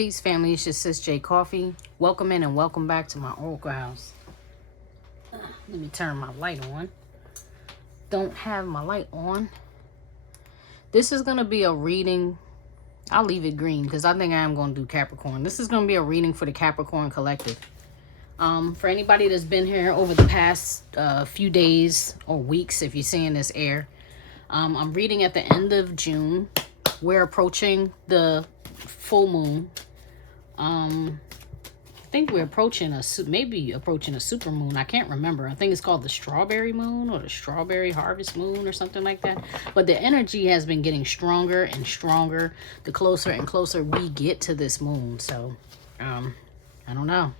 Peace, family. It's just sis j.coffee. Welcome in and welcome back to my Oracle house. Let me turn my light on. Don't have my light on. This is going to be a reading. I'll leave it green because I think I am going to do Capricorn. This is going to be a reading for the Capricorn collective. For anybody that's been here over the past few days or weeks, if you're seeing this air, I'm reading at the end of June. We're approaching the full moon. I think we're approaching maybe approaching a super moon. I can't remember. I think it's called the strawberry moon or the strawberry harvest moon or something like that. But the energy has been getting stronger and stronger the closer and closer we get to this moon. So, I don't know.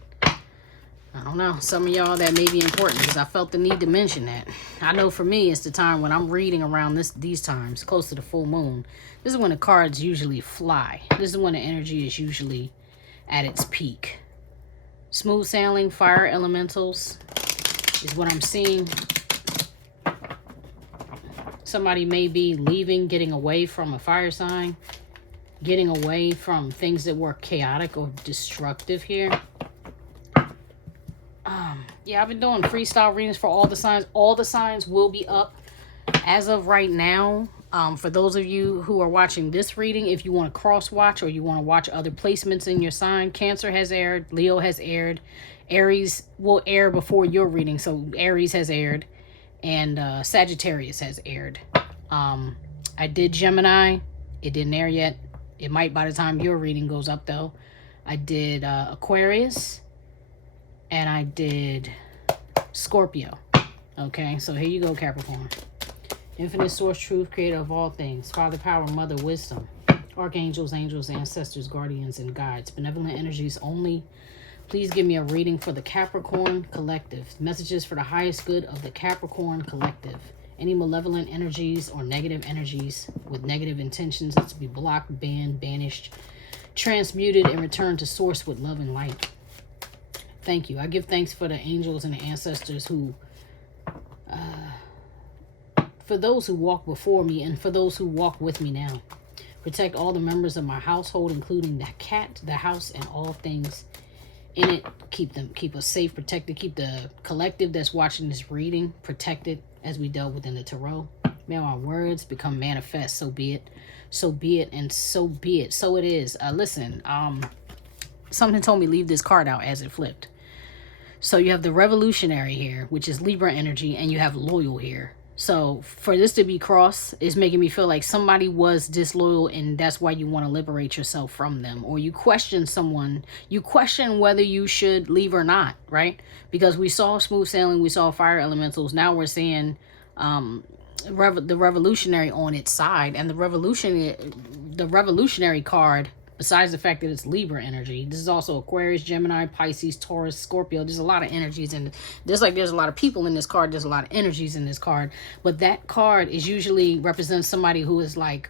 Some of y'all that may be important because I felt the need to mention that. I know for me, it's the time when I'm reading around these times, close to the full moon. This is when the cards usually fly. This is when the energy is usually at its peak. Smooth sailing, fire elementals is what I'm seeing. Somebody may be leaving, getting away from a fire sign, getting away from things that were chaotic or destructive here. Yeah, I've been doing freestyle readings for all the signs. All the signs will be up as of right now. For those of you who are watching this reading, if you want to cross watch or you want to watch other placements in your sign, Cancer has aired, Leo has aired, Aries will air before your reading. So Aries has aired and Sagittarius has aired. I did Gemini. It didn't air yet. It might by the time your reading goes up though. I did Aquarius. And I did Scorpio. Okay, so here you go, Capricorn. Infinite source, truth, creator of all things. Father, power, mother, wisdom. Archangels, angels, ancestors, guardians, and guides. Benevolent energies only. Please give me a reading for the Capricorn collective. Messages for the highest good of the Capricorn collective. Any malevolent energies or negative energies with negative intentions is to be blocked, banned, banished, transmuted, and returned to source with love and light. Thank you. I give thanks for the angels and the ancestors who, for those who walk before me and for those who walk with me now. Protect all the members of my household, including the cat, the house, and all things in it. Keep us safe, protected. Keep the collective that's watching this reading protected as we delve within the tarot. May our words become manifest. So be it. So be it, and so be it. So it is. Listen, something told me leave this card out as it flipped. So you have the revolutionary here, which is Libra energy, and you have loyal here. So for this to be cross is making me feel like somebody was disloyal and that's why you want to liberate yourself from them. Or you question someone. You question whether you should leave or not, right? Because we saw smooth sailing, we saw fire elementals. Now we're seeing the revolutionary on its side. And the revolutionary card, besides the fact that it's Libra energy, this is also Aquarius, Gemini, Pisces, Taurus, Scorpio. There's a lot of energies in there's a lot of people in this card. There's a lot of energies in this card. But that card is usually represents somebody who is like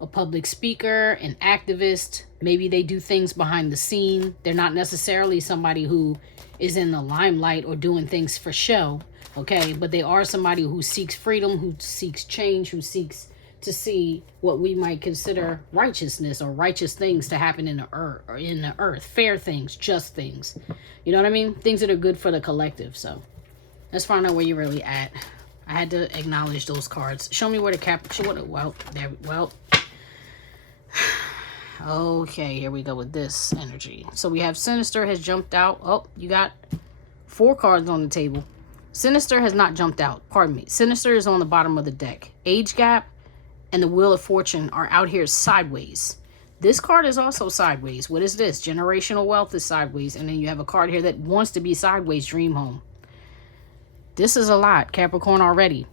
a public speaker, an activist. Maybe they do things behind the scene. They're not necessarily somebody who is in the limelight or doing things for show. Okay, but they are somebody who seeks freedom, who seeks change, who seeks to see what we might consider righteousness or righteous things to happen in the earth, fair things, just things. You know what I mean? Things that are good for the collective. So let's find out where you're really at. I had to acknowledge those cards. Show me where the okay, here we go with this energy. So we have Sinister has jumped out. Oh, you got 4 cards on the table. Sinister has not jumped out. Pardon me. Sinister is on the bottom of the deck. Age gap and the Wheel of Fortune are out here sideways. This card is also sideways. What is this? Generational wealth is sideways. And then you have a card here that wants to be sideways, dream home. This is a lot, Capricorn, already.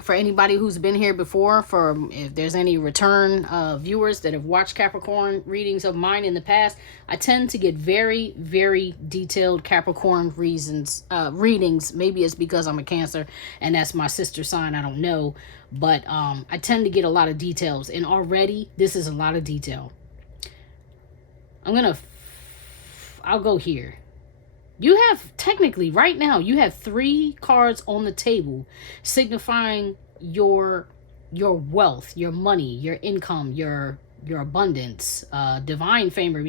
For anybody who's been here before, if there's any return viewers that have watched Capricorn readings of mine in the past, I tend to get very, very detailed Capricorn readings. Maybe it's because I'm a Cancer and that's my sister sign. I don't know. But I tend to get a lot of details. And already, this is a lot of detail. I'll go here. You have, technically, right now, you have 3 cards on the table signifying your wealth, your money, your income, your your abundance, divine favor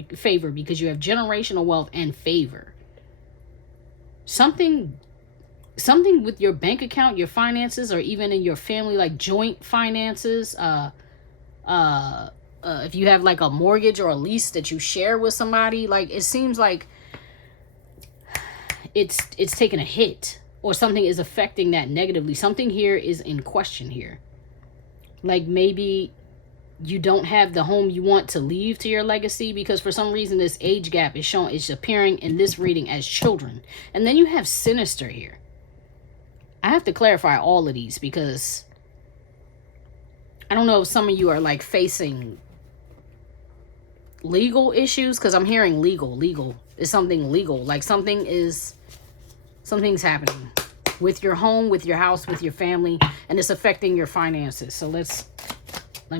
because you have generational wealth and favor. Something with your bank account, your finances, or even in your family, like joint finances. If you have like a mortgage or a lease that you share with somebody, like it seems like it's taking a hit, or something is affecting that negatively. Something here is in question here. Like maybe you don't have the home you want to leave to your legacy, because for some reason this age gap is showing, it's appearing in this reading as children. And then you have sinister here. I have to clarify all of these because I don't know if some of you are like facing legal issues, because I'm hearing legal is something legal, like something's happening with your home, with your house, with your family, and it's affecting your finances. So let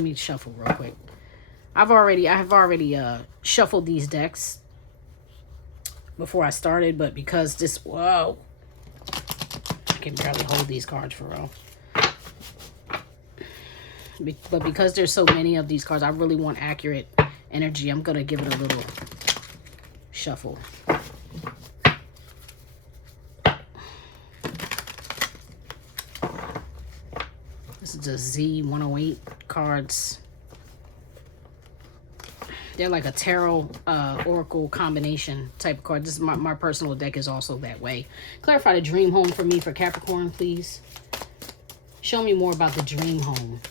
me shuffle real quick. I have already shuffled these decks before I started, but because this, whoa, I can barely hold these cards for real. But because there's so many of these cards, I really want accurate energy. I'm gonna give it a little shuffle. This is the Z108 cards. They're like a tarot oracle combination type of card. This is my personal deck is also that way. Clarify the dream home for me for Capricorn, please. Show me more about the dream home.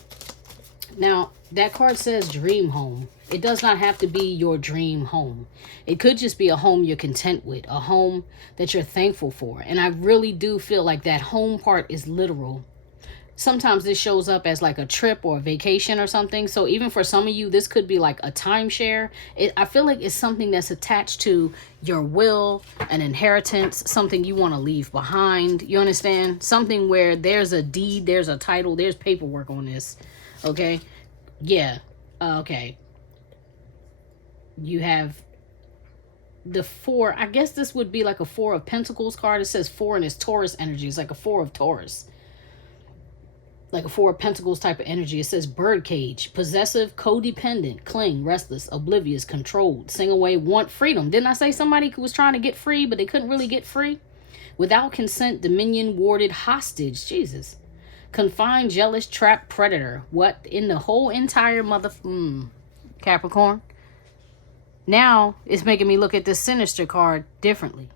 Now, that card says dream home. It does not have to be your dream home. It could just be a home you're content with, a home that you're thankful for. And I really do feel like that home part is literal. Sometimes this shows up as like a trip or a vacation or something. So even for some of you, this could be like a timeshare. I feel like it's something that's attached to your will, an inheritance, something you want to leave behind. You understand? Something where there's a deed, there's a title, there's paperwork on this. Okay? Yeah. Okay. You have the 4. I guess this would be like a 4 of Pentacles card. It says 4 and it's Taurus energy. It's like a 4 of Taurus. Like a 4 of Pentacles type of energy. It says birdcage, possessive, codependent, cling, restless, oblivious, controlled, sing away, want freedom. Didn't I say somebody was trying to get free, but they couldn't really get free? Without consent, dominion, warded, hostage. Jesus. Confined, jealous, trapped, predator. What in the whole entire Capricorn? Now it's making me look at this sinister card differently.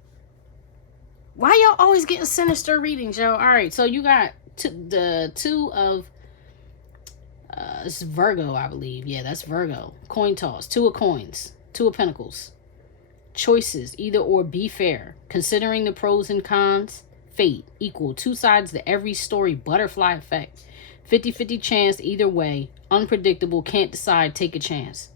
Why y'all always getting sinister readings, yo? All right, so you got the 2 of it's Virgo, I believe. Yeah, that's Virgo. Coin toss. 2 of coins. 2 of pentacles. Choices, either or, be fair. Considering the pros and cons. Fate, equal. 2 sides to every story. Butterfly effect. 50-50 chance either way. Unpredictable. Can't decide. Take a chance.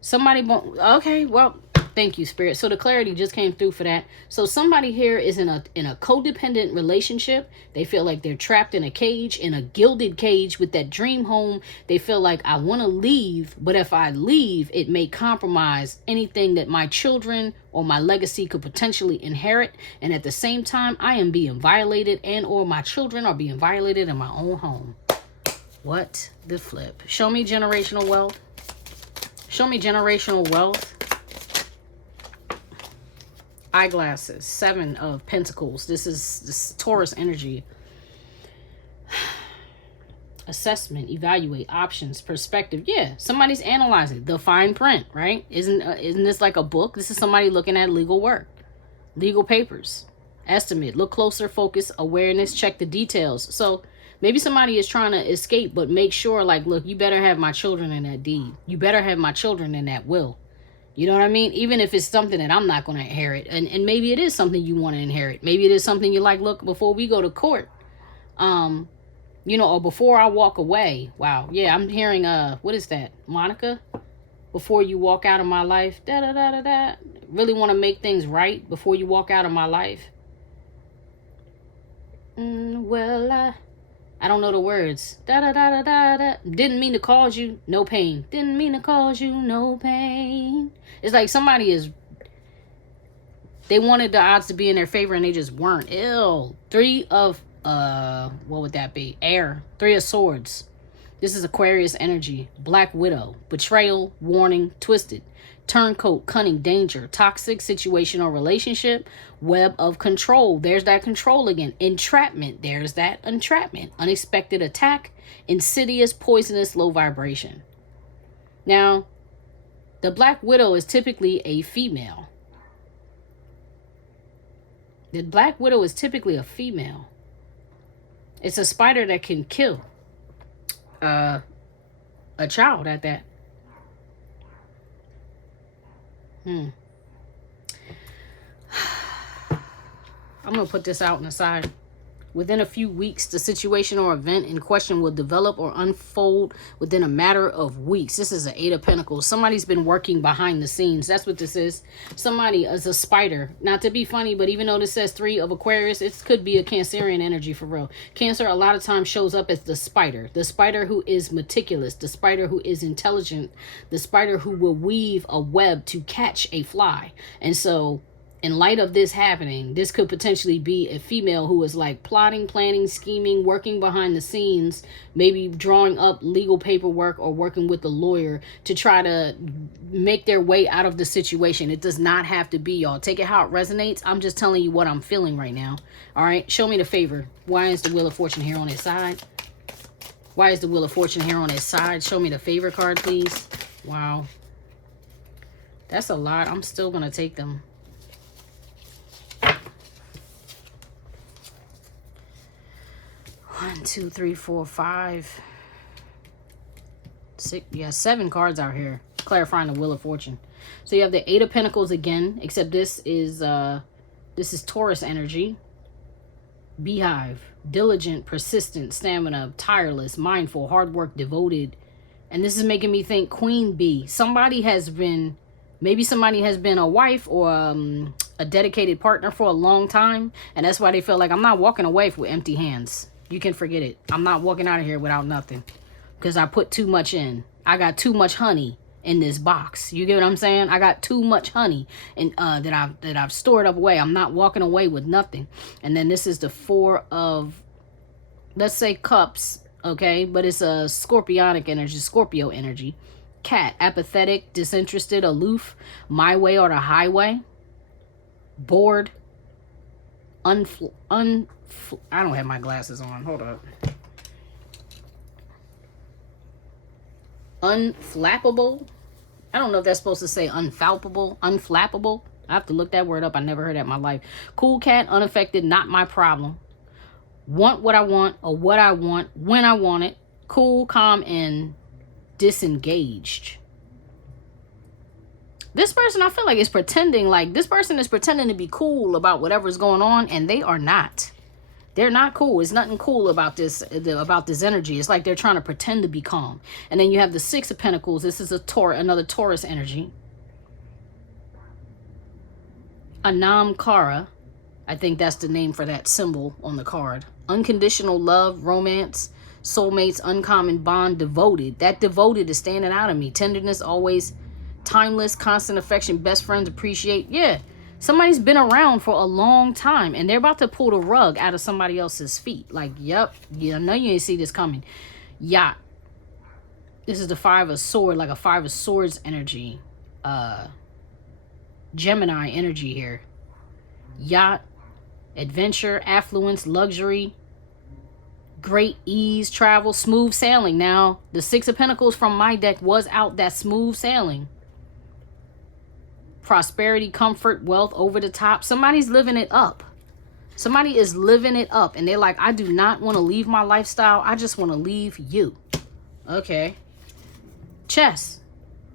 Somebody, okay, well, thank you, Spirit. So the clarity just came through for that. So somebody here is in a codependent relationship. They feel like they're trapped in a cage, in a gilded cage with that dream home. They feel like, I want to leave, but if I leave, it may compromise anything that my children or my legacy could potentially inherit. And at the same time, I am being violated, and or my children are being violated in my own home. What the flip? Show me generational wealth. Show me generational wealth. Eyeglasses. 7 of Pentacles. This is this Taurus energy. Assessment, evaluate, options, perspective. Yeah, somebody's analyzing the fine print, right? Isn't this like a book? This is somebody looking at legal work, legal papers. Estimate, look closer, focus, awareness, check the details. So maybe somebody is trying to escape, but make sure, like, look, you better have my children in that deed. You better have my children in that will. You know what I mean? Even if it's something that I'm not going to inherit. And maybe it is something you want to inherit. Maybe it is something you like, look, before we go to court, you know, or before I walk away. Wow. Yeah, I'm hearing, what is that? Monica? Before you walk out of my life. Da-da-da-da-da. Really want to make things right before you walk out of my life. Well, I don't know the words. Da-da-da-da-da-da. Didn't mean to cause you no pain. Didn't mean to cause you no pain. It's like somebody is... They wanted the odds to be in their favor and they just weren't. Ew. 3 of... what would that be? Air. 3 of Swords. This is Aquarius energy. Black widow. Betrayal, warning, twisted. Turncoat, cunning, danger, toxic situation or relationship, web of control. There's that control again. Entrapment. There's that entrapment. Unexpected attack. Insidious, poisonous, low vibration. Now, the Black Widow is typically a female. The Black Widow is typically a female. It's a spider that can kill a child at that. I'm going to put this out on the side. Within a few weeks, the situation or event in question will develop or unfold within a matter of weeks. This is an Eight of Pentacles. Somebody's been working behind the scenes. That's what this is. Somebody is a spider. Not to be funny, but even though this says 3 of Aquarius, it could be a Cancerian energy for real. Cancer a lot of times shows up as the spider who is meticulous, the spider who is intelligent, the spider who will weave a web to catch a fly. And so, in light of this happening, this could potentially be a female who is like plotting, planning, scheming, working behind the scenes, maybe drawing up legal paperwork or working with a lawyer to try to make their way out of the situation. It does not have to be, y'all. Take it how it resonates. I'm just telling you what I'm feeling right now. All right, show me the favor. Why is the Wheel of Fortune here on its side? Why is the Wheel of Fortune here on its side? Show me the favor card, please. Wow. That's a lot. I'm still going to take them. 1, 2, 3, 4, 5, 6. Yeah, 7 cards out here clarifying the Wheel of Fortune. So you have the Eight of Pentacles again, except this is Taurus energy. Beehive, diligent, persistent, stamina, tireless, mindful, hard work, devoted. And this is making me think Queen Bee. Maybe somebody has been a wife or a dedicated partner for a long time, and that's why they feel like, I'm not walking away with empty hands. You can forget it. I'm not walking out of here without nothing because I put too much in. I got too much honey in this box. You get what I'm saying? I got too much honey and that I've stored up away. I'm not walking away with nothing. And then this is the 4 of, let's say, cups, okay? But it's a scorpionic energy, Scorpio energy. Cat, apathetic, disinterested, aloof, my way or the highway, bored, I don't have my glasses on. Hold up. Unflappable. I don't know if that's supposed to say unfalpable, unflappable. I have to look that word up. I never heard that in my life. Cool cat, unaffected, not my problem. Want what I want or what I want when I want it. Cool, calm, and disengaged. This person, I feel like, is pretending, like this person is pretending to be cool about whatever's going on, and they are not. They're not cool. There's nothing cool about this energy. It's like they're trying to pretend to be calm. And then you have the 6 of Pentacles. This is another Taurus energy. Anamkara. I think that's the name for that symbol on the card. Unconditional love, romance, soulmates, uncommon bond, devoted. That devoted is standing out of me. Tenderness, always timeless, constant affection, best friends, appreciate. Yeah. Somebody's been around for a long time, and they're about to pull the rug out of somebody else's feet. Like, yep, yeah, I know you didn't see this coming. Yacht. This is the 5 of Swords, like a 5 of Swords energy. Gemini energy here. Yacht, adventure, affluence, luxury, great ease, travel, smooth sailing. Now, the 6 of Pentacles from my deck was out, that smooth sailing. Prosperity, comfort, wealth, over the top. Somebody's living it up. Somebody is living it up. And they're like, I do not want to leave my lifestyle. I just want to leave you. Okay. Chess.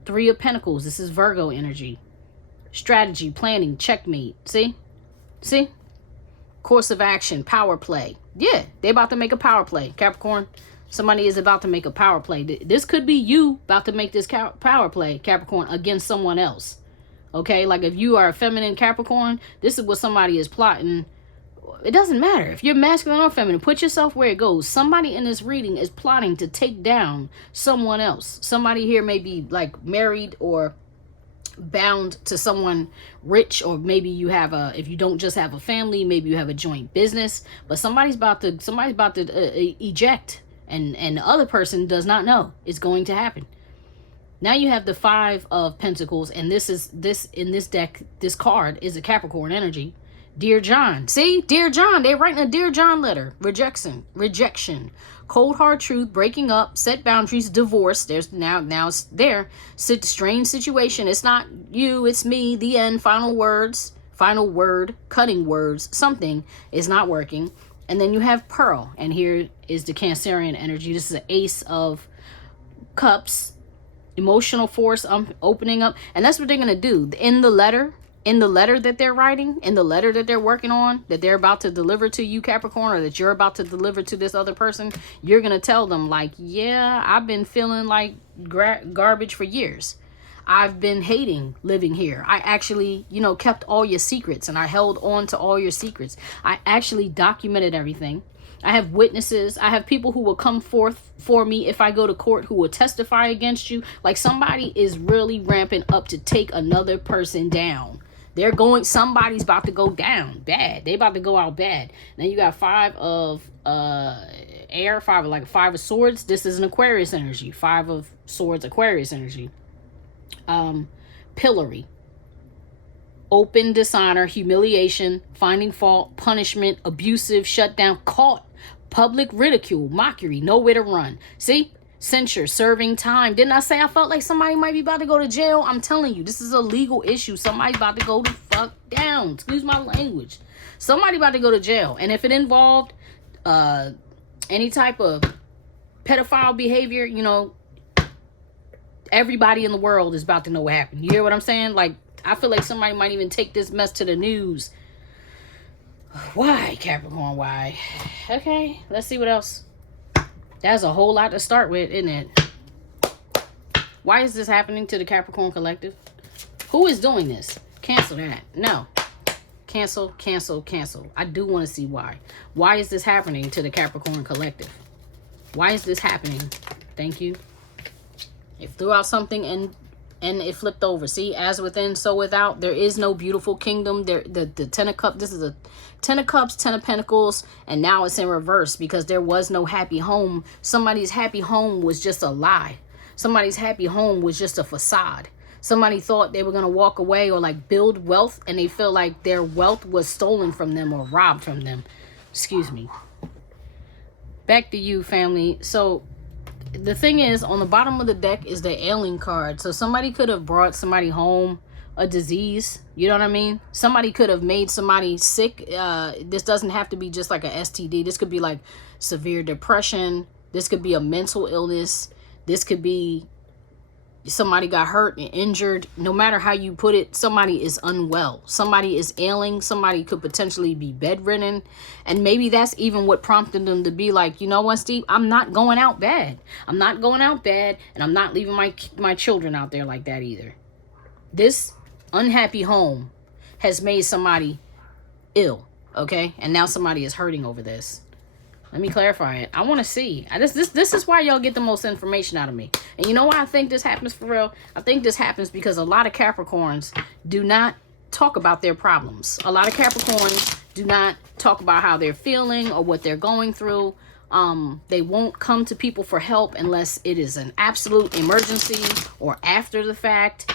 3 of Pentacles. This is Virgo energy. Strategy, planning, checkmate. See? See? Course of action, power play. Yeah, they're about to make a power play. Capricorn. Somebody is about to make a power play. This could be you about to make this power play, Capricorn, against someone else. Okay, like if you are a feminine Capricorn, this is what somebody is plotting. It doesn't matter if you're masculine or feminine. Put yourself where it goes. Somebody in this reading is plotting to take down someone else. Somebody here may be like married or bound to someone rich, or maybe you have if you don't just have a family, maybe you have a joint business. But somebody's about to eject And the other person does not know it's going to happen. Now you have the 5 of Pentacles, and this in this deck, this card is a Capricorn energy. Dear John. See? Dear John. They're writing a Dear John letter. Rejection. Cold hard truth. Breaking up. Set boundaries. Divorce. There's now it's there. Strange situation. It's not you. It's me. The end. Final words. Final word. Cutting words. Something is not working. And then you have Pearl. And here is the Cancerian energy. This is an Ace of Cups. Emotional force, opening up. And that's what they're going to do. In the letter that they're writing, in the letter that they're working on, that they're about to deliver to you, Capricorn, or that you're about to deliver to this other person, you're going to tell them like, yeah, I've been feeling like garbage for years. I've been hating living here. I actually, kept all your secrets, and I held on to all your secrets. I actually documented everything. I have witnesses. I have people who will come forth for me if I go to court, who will testify against you. Like, somebody is really ramping up to take another person down. Somebody's about to go down bad. They about to go out bad. Now you got 5 of air, 5 of swords. This is an Aquarius energy. 5 of swords, Aquarius energy. Pillory. Open dishonor, humiliation, finding fault, punishment, abusive, shutdown, caught, public ridicule, mockery, nowhere to run. See? Censure, serving time. Didn't I say I felt like somebody might be about to go to jail? I'm telling you, this is a legal issue. Somebody's about to go the fuck down. Excuse my language. Somebody about to go to jail. And if it involved any type of pedophile behavior, everybody in the world is about to know what happened. You hear what I'm saying? Like, I feel like somebody might even take this mess to the news. Why, Capricorn? Why? Okay, let's see what else. That's a whole lot to start with, isn't it? Why is this happening to the Capricorn collective? Who is doing this? Cancel that. No. Cancel. I do want to see why. Why is this happening to the Capricorn collective? Why is this happening? Thank you. It threw out something and it flipped over. See, as within, so without. There is no beautiful kingdom. The 10 of Cups. This is a 10 of Cups, 10 of Pentacles, and now it's in reverse because there was no happy home. Somebody's happy home was just a lie. Somebody's happy home was just a facade. Somebody thought they were going to walk away or like build wealth, and they feel like their wealth was stolen from them or robbed from them. Excuse me. Back to you, family. So the thing is, on the bottom of the deck is the ailing card. So somebody could have brought somebody home a disease. You know what I mean? Somebody could have made somebody sick. This doesn't have to be just like a STD. This could be like severe depression. This could be a mental illness. This could be somebody got hurt and injured. No matter how you put it, somebody is unwell. Somebody is ailing. Somebody could potentially be bedridden. And maybe that's even what prompted them to be like, you know what, Steve? I'm not going out bad. I'm not going out bad. And I'm not leaving my children out there like that either. This unhappy home has made somebody ill. Okay? And now somebody is hurting over this. Let me clarify it. I want to see. This is why y'all get the most information out of me. And you know why I think this happens for real? I think this happens because a lot of Capricorns do not talk about their problems. A lot of Capricorns do not talk about how they're feeling or what they're going through. They won't come to people for help unless it is an absolute emergency or after the fact,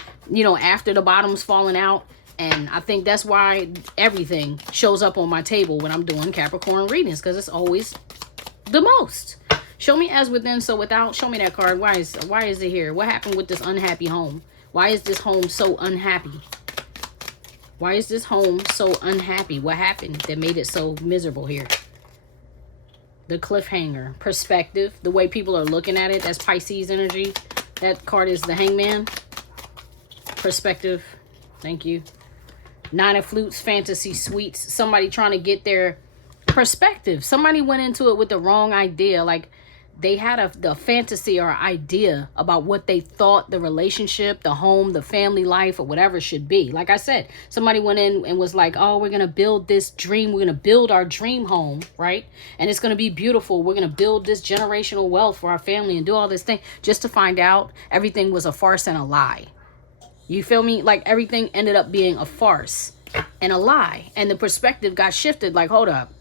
after the bottom's falling out. And I think that's why everything shows up on my table when I'm doing Capricorn readings, because it's always the most. Show me as within, so without. Show me that card. Why is it here? What happened with this unhappy home? Why is this home so unhappy? Why is this home so unhappy? What happened that made it so miserable here? The cliffhanger. Perspective. The way people are looking at it. That's Pisces energy. That card is the Hangman. Perspective. Thank you. 9 of Flutes, fantasy suites. Somebody trying to get their perspective. Somebody went into it with the wrong idea. Like, they had the fantasy or idea about what they thought the relationship, the home, the family life, or whatever should be. Like I said, somebody went in and was like, oh, we're going to build this dream. We're going to build our dream home, right? And it's going to be beautiful. We're going to build this generational wealth for our family and do all this thing, just to find out everything was a farce and a lie. You feel me? Like, everything ended up being a farce and a lie. And the perspective got shifted. Like, hold up.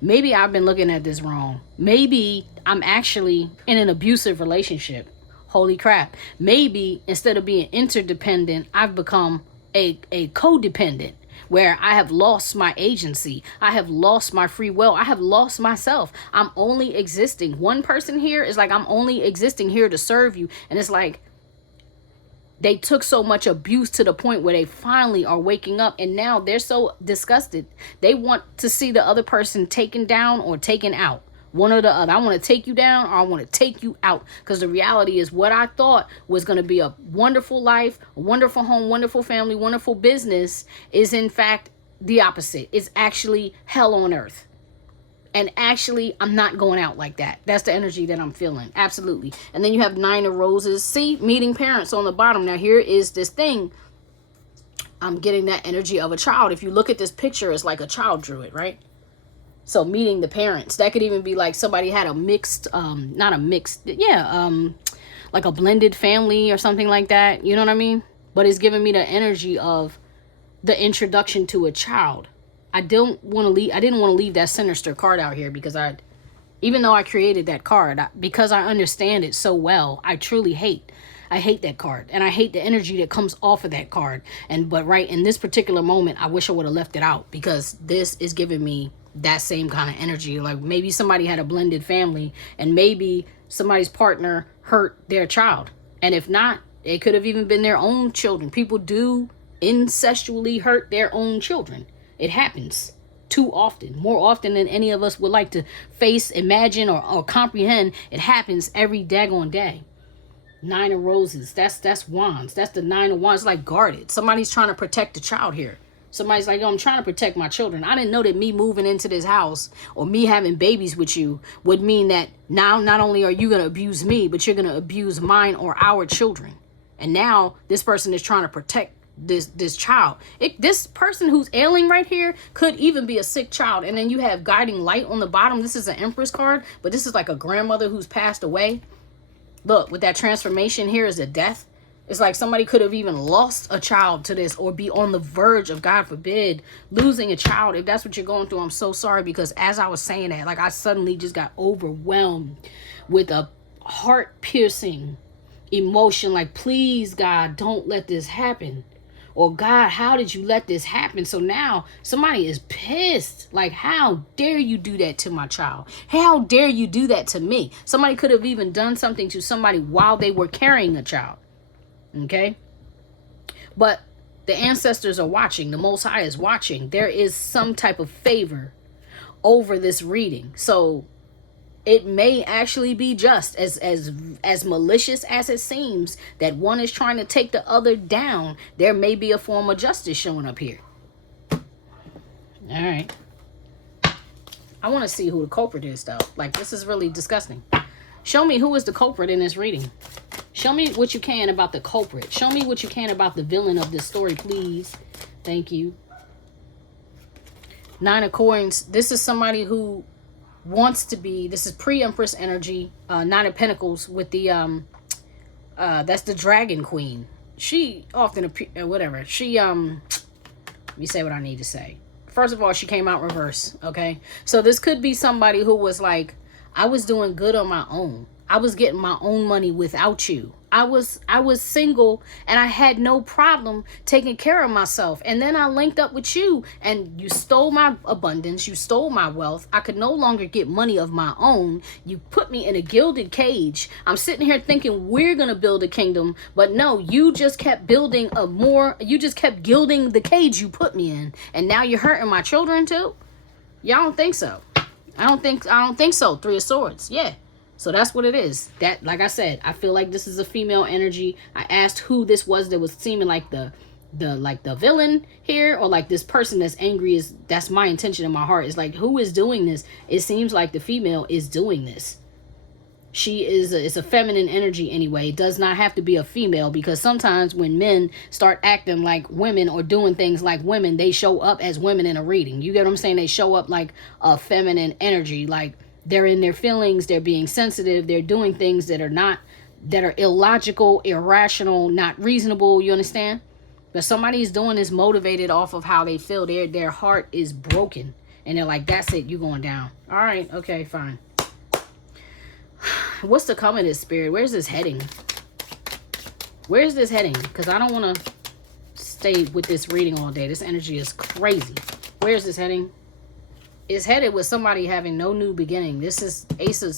Maybe I've been looking at this wrong. Maybe I'm actually in an abusive relationship. Holy crap. Maybe instead of being interdependent, I've become a codependent, where I have lost my agency. I have lost my free will. I have lost myself. I'm only existing. One person here is like, I'm only existing here to serve you. And it's like, they took so much abuse to the point where they finally are waking up, and now they're so disgusted. They want to see the other person taken down or taken out. One or the other. I want to take you down, or I want to take you out. Because the reality is, what I thought was going to be a wonderful life, a wonderful home, wonderful family, wonderful business is in fact the opposite. It's actually hell on earth. And actually, I'm not going out like that. That's the energy that I'm feeling. Absolutely. And then you have 9 of Roses. See, meeting parents on the bottom. Now, here is this thing. I'm getting that energy of a child. If you look at this picture, it's like a child drew it, right? So meeting the parents. That could even be like somebody had a mixed, not a mixed, like a blended family or something like that. You know what I mean? But it's giving me the energy of the introduction to a child. I didn't want to leave that sinister card out here because even though I created that card, because I understand it so well, I hate that card, and I hate the energy that comes off of that card. But right in this particular moment, I wish I would have left it out, because this is giving me that same kind of energy. Like maybe somebody had a blended family, and maybe somebody's partner hurt their child. And if not, it could have even been their own children. People do incestually hurt their own children. It happens too often, more often than any of us would like to face, imagine, or comprehend. It happens every daggone day. 9 of Roses. That's wands. That's the 9 of wands. It's like guarded. Somebody's trying to protect the child here. Somebody's like, I'm trying to protect my children. I didn't know that me moving into this house or me having babies with you would mean that now not only are you going to abuse me, but you're going to abuse mine or our children. And now this person is trying to protect this child. This person who's ailing right here could even be a sick child. And then you have guiding light on the bottom. This is an Empress card, but this is like a grandmother who's passed away. Look, with that transformation here is a death. It's like somebody could have even lost a child to this, or be on the verge of, God forbid, losing a child. If that's what you're going through, I'm so sorry, because as I was saying that, like, I suddenly just got overwhelmed with a heart-piercing emotion. Like, please, God, don't let this happen. Or, God, how did you let this happen? So now somebody is pissed. Like, how dare you do that to my child? How dare you do that to me? Somebody could have even done something to somebody while they were carrying a child. Okay? But the ancestors are watching. The Most High is watching. There is some type of favor over this reading. So it may actually be just as malicious as it seems, that one is trying to take the other down. There may be a form of justice showing up here. All right. I want to see who the culprit is, though. Like, this is really disgusting. Show me who is the culprit in this reading. Show me what you can about the culprit. Show me what you can about the villain of this story, please. Thank you. 9 of Coins. This is somebody who wants to be, this is pre-Empress energy. 9 of Pentacles with the that's the Dragon Queen. She often whatever. She let me say what I need to say. First of all, she came out reverse, okay? So this could be somebody who was like, I was doing good on my own. I was getting my own money without you. I was single, and I had no problem taking care of myself. And then I linked up with you, and you stole my abundance. You stole my wealth. I could no longer get money of my own. You put me in a gilded cage. I'm sitting here thinking we're going to build a kingdom. But no, you just kept building you just kept gilding the cage you put me in. And now you're hurting my children too? Y'all don't think so. I don't think so. 3 of Swords. Yeah. So that's what it is. That, like I said, I feel like this is a female energy. I asked who this was that was seeming like the villain here, or like this person that's angry. That's my intention in my heart. Is like, who is doing this? It seems like the female is doing this. She is it's a feminine energy anyway. It does not have to be a female, because sometimes when men start acting like women or doing things like women, they show up as women in a reading. You get what I'm saying? They show up like a feminine energy, like they're in their feelings, they're being sensitive, they're doing things that are illogical, irrational, not reasonable, you understand? But somebody's doing this motivated off of how they feel. Their heart is broken. And they're like, that's it, you going down. All right, okay, fine. What's the come of this, Spirit? Where's this heading? Where's this heading? Because I don't want to stay with this reading all day. This energy is crazy. Where's this heading? It's headed with somebody having no new beginning. This is Ace of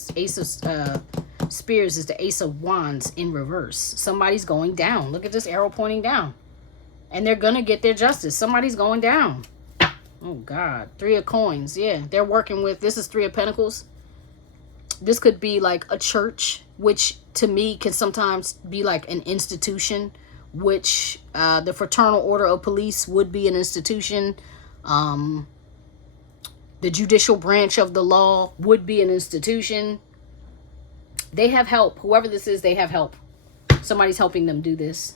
Spears is the Ace of Wands in reverse. Somebody's going down. Look at this arrow pointing down. And they're going to get their justice. Somebody's going down. Oh, God. 3 of Coins. Yeah, they're working with... This is 3 of Pentacles. This could be like a church, which to me can sometimes be like an institution, which the Fraternal Order of Police would be an institution. The judicial branch of the law would be an institution. They have help. Whoever this is, they have help. Somebody's helping them do this.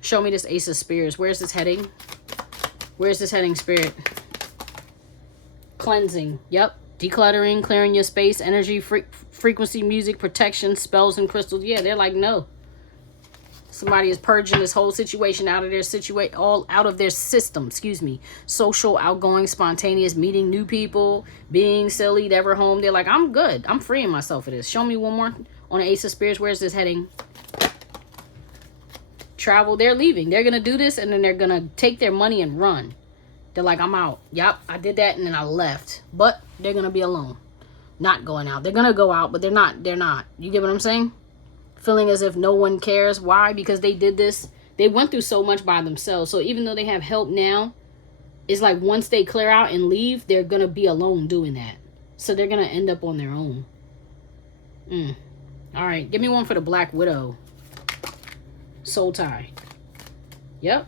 Show me this Ace of Spears. Where's this heading? Where's this heading, Spirit? Cleansing. Yep. Decluttering, clearing your space, energy, frequency, music, protection, spells, and crystals. Yeah, they're like, no. Somebody is purging this whole situation out of their all out of their system, excuse me. Social, outgoing, spontaneous, meeting new people, being silly, never home. They're like, I'm good. I'm freeing myself of this. Show me one more on the Ace of Spears. Where's this heading? Travel. They're leaving. They're going to do this, and then they're going to take their money and run. They're like, I'm out. Yep, I did that, and then I left. But they're going to be alone. Not going out. They're going to go out, but they're not. They're not. You get what I'm saying? Feeling as if no one cares. Why? Because they did this. They went through so much by themselves. So even though they have help now, it's like once they clear out and leave, they're going to be alone doing that. So they're going to end up on their own. All right. Give me one for the Black Widow. Soul tie. Yep.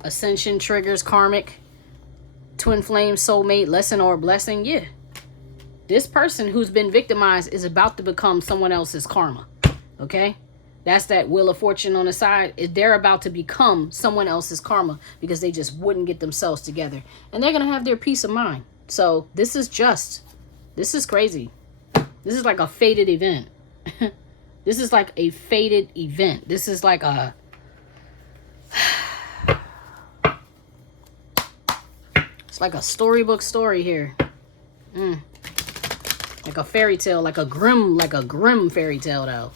Ascension, triggers, karmic, twin flame, soulmate, lesson or blessing. Yeah. This person who's been victimized is about to become someone else's karma. Okay? That's that Wheel of Fortune on the side. They're about to become someone else's karma because they just wouldn't get themselves together. And they're going to have their peace of mind. So this is just, this is crazy. This is like a fated event. This is like a fated event. This is like a... It's like a storybook story here. Like a fairy tale, like a grim fairy tale though.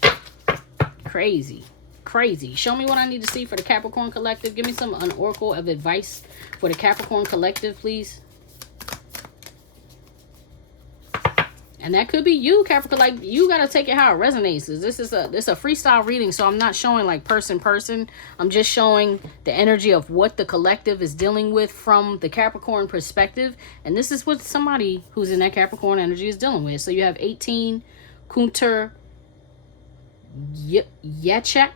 Crazy. Crazy. Show me what I need to see for the Capricorn Collective. Give me an oracle of advice for the Capricorn Collective, please. And that could be you, Capricorn. Like, you got to take it how it resonates. This is a freestyle reading, so I'm not showing like person. I'm just showing the energy of what the collective is dealing with from the Capricorn perspective. And this is what somebody who's in that Capricorn energy is dealing with. So you have 18, Kunter Yechek,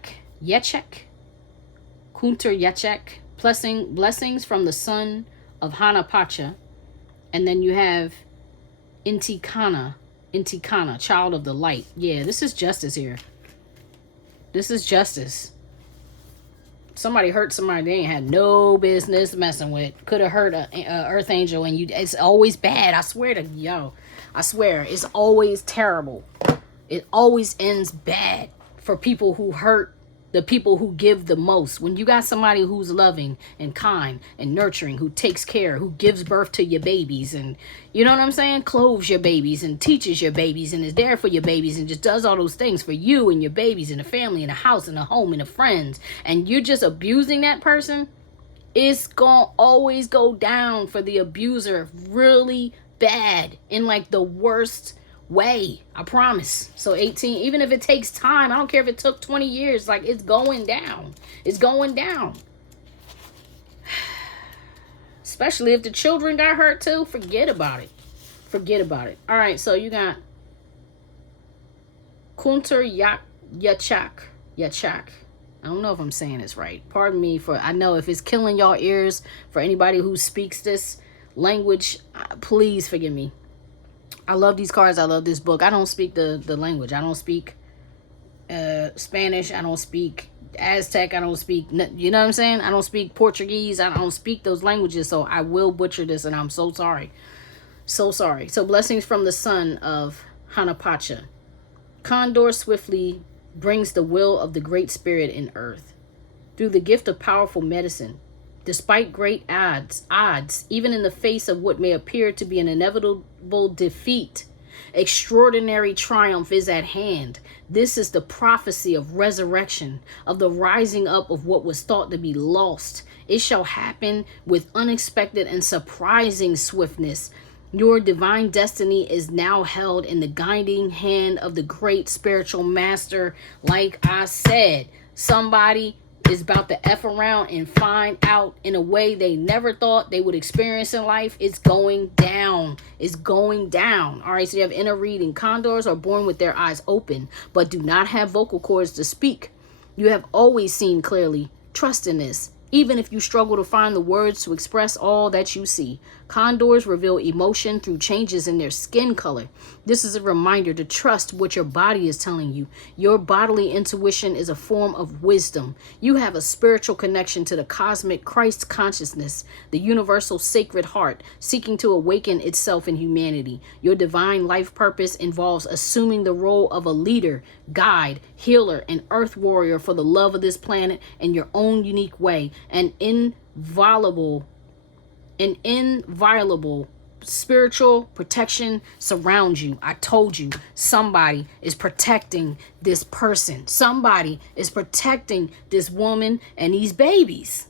Kunter Yechek, blessings from the son of Hanapacha. And then you have Intikana, child of the light. Yeah, this is justice here. This is justice. Somebody hurt somebody they ain't had no business messing with. Could have hurt a earth angel, and it's always bad. I swear to yo. I swear, it's always terrible. It always ends bad for people who hurt the people who give the most. When you got somebody who's loving and kind and nurturing, who takes care, who gives birth to your babies, and you know what I'm saying? Clothes your babies and teaches your babies and is there for your babies and just does all those things for you and your babies and the family and the house and the home and the friends, and you're just abusing that person, it's gonna always go down for the abuser really bad in like the worst way. I promise. So 18, even if it takes time, I don't care if it took 20 years, like it's going down. It's going down. Especially if the children got hurt too. Forget about it. Forget about it. All right, so you got Kunter Yachak. I don't know if I'm saying this right. Pardon me for, I know if it's killing y'all ears for anybody who speaks this language, please forgive me. I love these cards. I love this book. I don't speak the language. I don't speak Spanish. I don't speak Aztec. I don't speak, you know what I'm saying? I don't speak Portuguese. I don't speak those languages. So I will butcher this, and I'm so sorry. So sorry. So blessings from the son of Hanapacha. Condor swiftly brings the will of the great spirit in earth. Through the gift of powerful medicine, Despite great odds, even in the face of what may appear to be an inevitable defeat, extraordinary triumph is at hand. This is the prophecy of resurrection, of the rising up of what was thought to be lost. It shall happen with unexpected and surprising swiftness. Your divine destiny is now held in the guiding hand of the great spiritual master. Like I said, somebody is about to F around and find out in a way they never thought they would experience in life. It's going down. It's going down. All right, so you have inner reading. Condors are born with their eyes open, but do not have vocal cords to speak. You have always seen clearly. Trust in this. Even if you struggle to find the words to express all that you see. Condors reveal emotion through changes in their skin color. This is a reminder to trust what your body is telling you. Your bodily intuition is a form of wisdom. You have a spiritual connection to the cosmic Christ consciousness, the universal sacred heart, seeking to awaken itself in humanity. Your divine life purpose involves assuming the role of a leader, guide, healer, and earth warrior for the love of this planet in your own unique way. An inviolable spiritual protection surrounds you. I told you, somebody is protecting this person. Somebody is protecting this woman and these babies.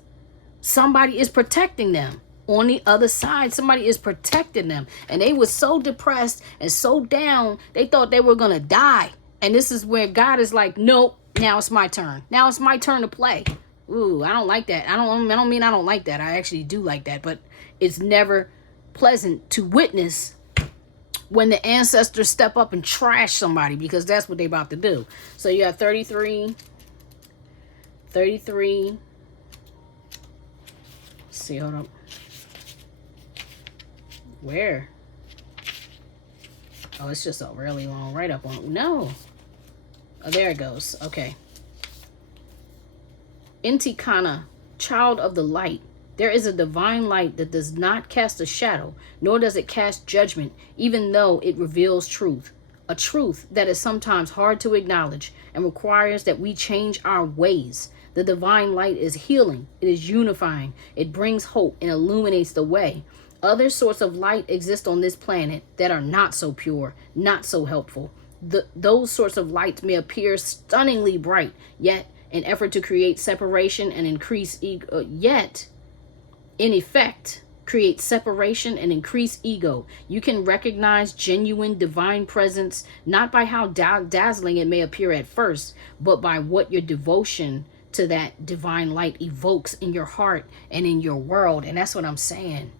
Somebody is protecting them. On the other side, somebody is protecting them. And they were so depressed and so down, they thought they were going to die. And this is where God is like, nope, now it's my turn. Now it's my turn to play. Ooh, I don't like that. I don't mean I don't like that. I actually do like that. But it's never pleasant to witness when the ancestors step up and trash somebody, because that's what they're about to do. So you have 33. Let's see, hold up. Where? Oh, it's just a really long write-up on it. No. Oh, there it goes. Okay. Intikana, child of the light. There is a divine light that does not cast a shadow, nor does it cast judgment, even though it reveals truth. A truth that is sometimes hard to acknowledge and requires that we change our ways. The divine light is healing. It is unifying. It brings hope and illuminates the way. Other sorts of light exist on this planet that are not so pure, not so helpful. Those sorts of lights may appear stunningly bright, yet in effort to create separation and increase ego, in effect, create separation and increase ego. You can recognize genuine divine presence not by how dazzling it may appear at first, but by what your devotion to that divine light evokes in your heart and in your world. And that's what I'm saying.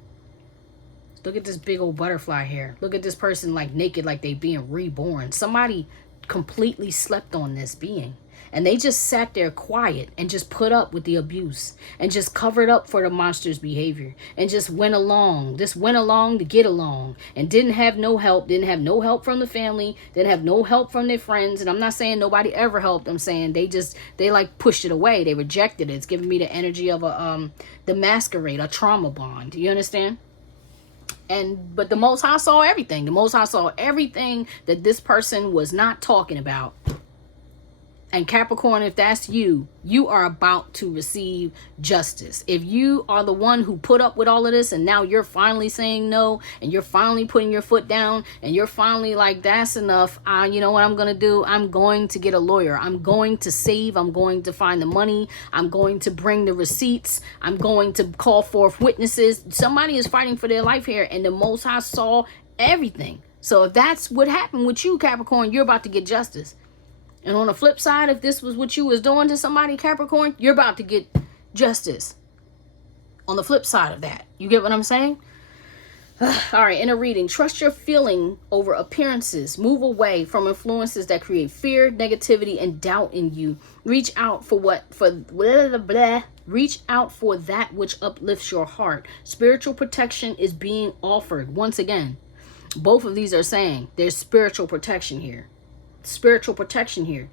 Look at this big old butterfly here. Look at this person like naked, like they being reborn. Somebody completely slept on this being. And they just sat there quiet and just put up with the abuse and just covered up for the monster's behavior and just went along to get along and didn't have no help from the family, didn't have no help from their friends. And I'm not saying nobody ever helped. I'm saying they like pushed it away. They rejected it. It's giving me the energy of the masquerade, a trauma bond. You understand? But the Most High saw everything. The Most High saw everything that this person was not talking about. And Capricorn, if that's you, you are about to receive justice. If you are the one who put up with all of this and now you're finally saying no and you're finally putting your foot down and you're finally like, that's enough. You know what I'm going to do? I'm going to get a lawyer. I'm going to save. I'm going to find the money. I'm going to bring the receipts. I'm going to call forth witnesses. Somebody is fighting for their life here, and the Most High saw everything. So if that's what happened with you, Capricorn, you're about to get justice. And on the flip side, if this was what you was doing to somebody, Capricorn, you're about to get justice. On the flip side of that. You get what I'm saying? All right, in a reading, trust your feeling over appearances. Move away from influences that create fear, negativity, and doubt in you. Reach out for Reach out for that which uplifts your heart. Spiritual protection is being offered. Once again, both of these are saying there's spiritual protection here. Spiritual protection here.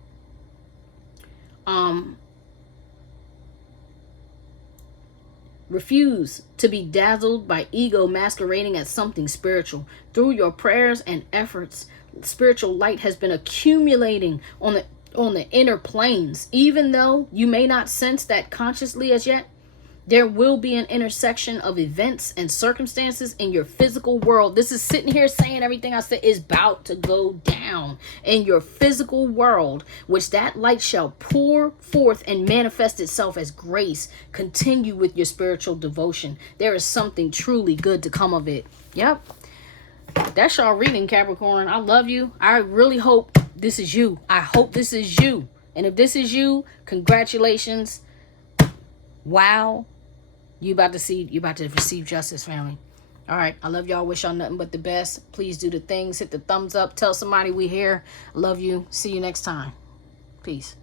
Refuse to be dazzled by ego masquerading as something spiritual. Through your prayers and efforts, spiritual light has been accumulating on the inner planes. Even though you may not sense that consciously as yet, There will be an intersection of events and circumstances in your physical world. This is sitting here saying everything I said is about to go down in your physical world, which that light shall pour forth and manifest itself as grace. Continue with your spiritual devotion. There is something truly good to come of it. Yep. That's y'all reading, Capricorn. I love you. I really hope this is you. I hope this is you. And if this is you, congratulations. Wow. You about to receive justice, family. All right. I love y'all. Wish y'all nothing but the best. Please do the things. Hit the thumbs up. Tell somebody we here. I love you. See you next time. Peace.